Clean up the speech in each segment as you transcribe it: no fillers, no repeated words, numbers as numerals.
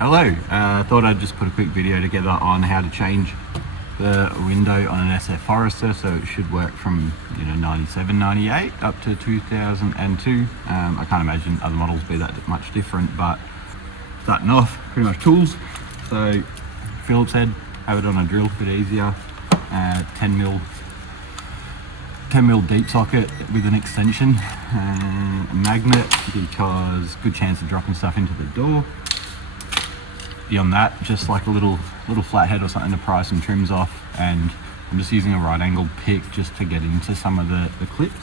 Hello, thought I'd just put a quick video together on how to change the window on an SF Forester, so it should work from 97, 98 up to 2002. I can't imagine other models be that much different, but starting off, pretty much tools. So Phillips head, have it on a drill, a bit easier. 10 mil deep socket with an extension, a magnet because good chance of dropping stuff into the door. Beyond that, just like a little flathead or something to pry some trims off, and I'm just using a right angle pick just to get into some of the clips.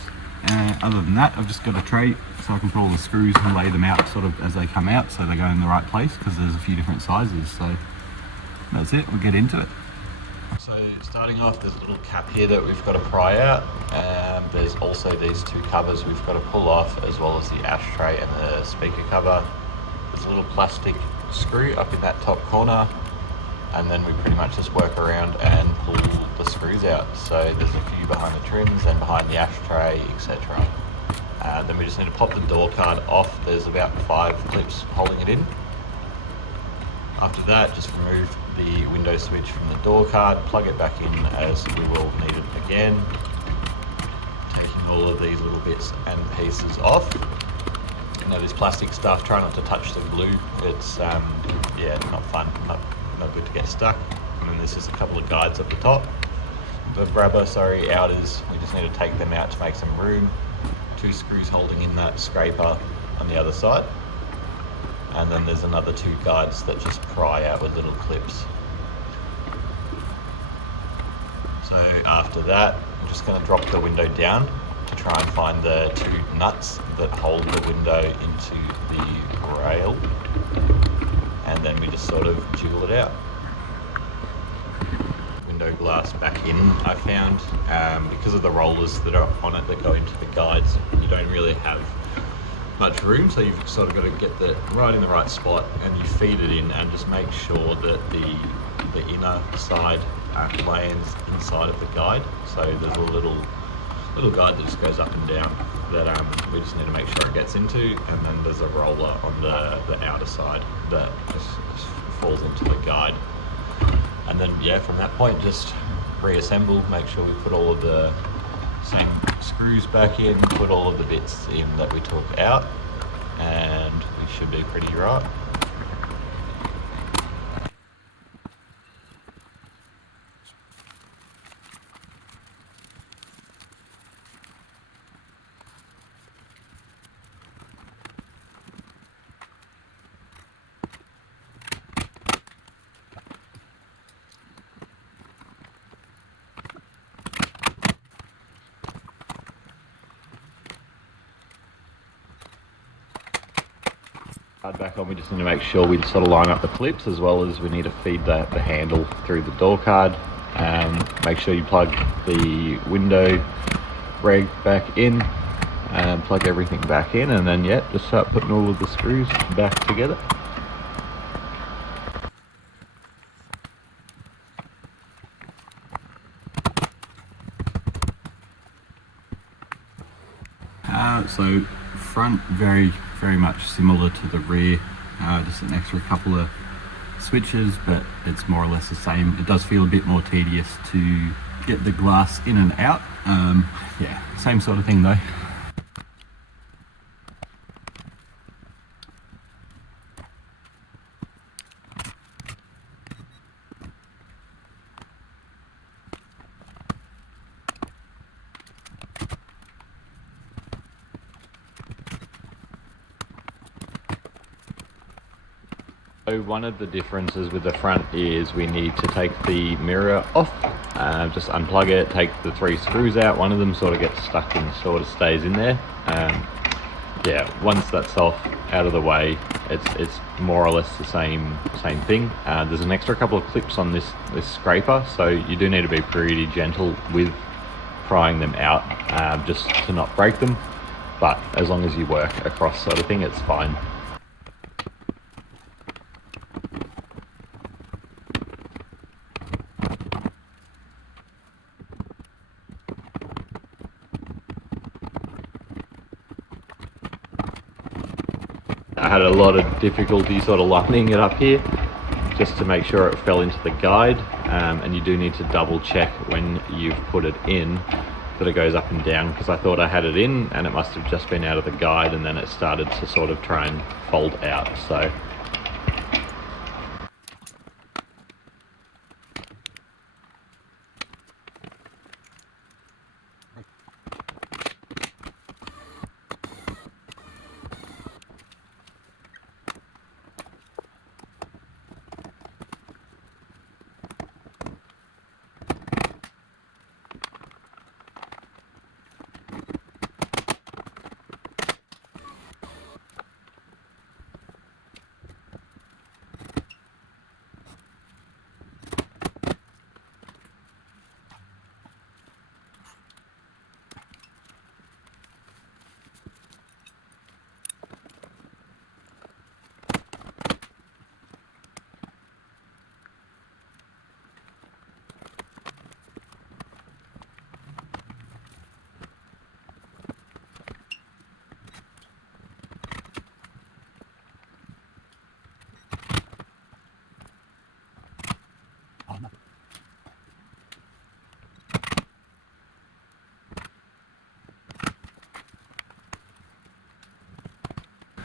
Other than that, I've just got a tray so I can put all the screws and lay them out sort of as they come out so they go in the right place, because there's a few different sizes. So that's it, we'll get into it. So starting off, there's a little cap here that we've got to pry out. There's also these two covers we've got to pull off, as well as the ashtray and the speaker cover. There's a little plastic screw up in that top corner, and then we pretty much just work around and pull the screws out. So there's a few behind the trims and behind the ashtray, etc. Then we just need to pop the door card off. There's about 5 clips holding it in. After that, just remove the window switch from the door card, plug it back in as we will need it again. Taking all of these little bits and pieces off. Now this plastic stuff, try not to touch the glue. It's not fun, not good to get stuck. And then there's just a couple of guides up the top. The outers, we just need to take them out to make some room. 2 screws holding in that scraper on the other side. And then there's another 2 guides that just pry out with little clips. So after that, I'm just going to drop the window down to try and find the 2 nuts that hold the window into the rail, and then we just sort of jiggle it out. Window glass back in, I found, because of the rollers that are on it that go into the guides, you don't really have much room, so you've sort of got to get the right in the right spot, and you feed it in and just make sure that the inner side lands inside of the guide. So there's a little guide that just goes up and down that we just need to make sure it gets into, and then there's a roller on the outer side that just falls into the guide. And then from that point, just reassemble, make sure we put all of the same screws back in, put all of the bits in that we took out, and we should be pretty right. Back on, we just need to make sure we sort of line up the clips, as well as we need to feed the handle through the door card. Make sure you plug the window reg back in and plug everything back in, and then just start putting all of the screws back together. So front, very much similar to the rear, just an extra couple of switches, but it's more or less the same. It does feel a bit more tedious to get the glass in and out. Same sort of thing though. So one of the differences with the front is we need to take the mirror off, just unplug it, take the 3 screws out. One of them sort of gets stuck and sort of stays in there. Once that's out of the way, it's more or less the same thing. There's an extra couple of clips on this scraper, so you do need to be pretty gentle with prying them out, just to not break them. But as long as you work across sort of thing, it's fine. I had a lot of difficulty sort of lining it up here, just to make sure it fell into the guide. And you do need to double check when you've put it in that it goes up and down, because I thought I had it in and it must have just been out of the guide, and then it started to sort of try and fold out. So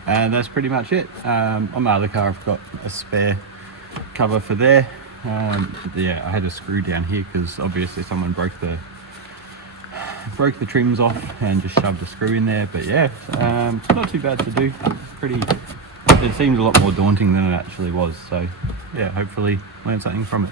and that's pretty much it. On my other car I've got a spare cover for there. Yeah, I had a screw down here because obviously someone broke the trims off and just shoved a screw in there. But yeah, it's not too bad to do. It seems a lot more daunting than it actually was. So yeah, hopefully learn something from it.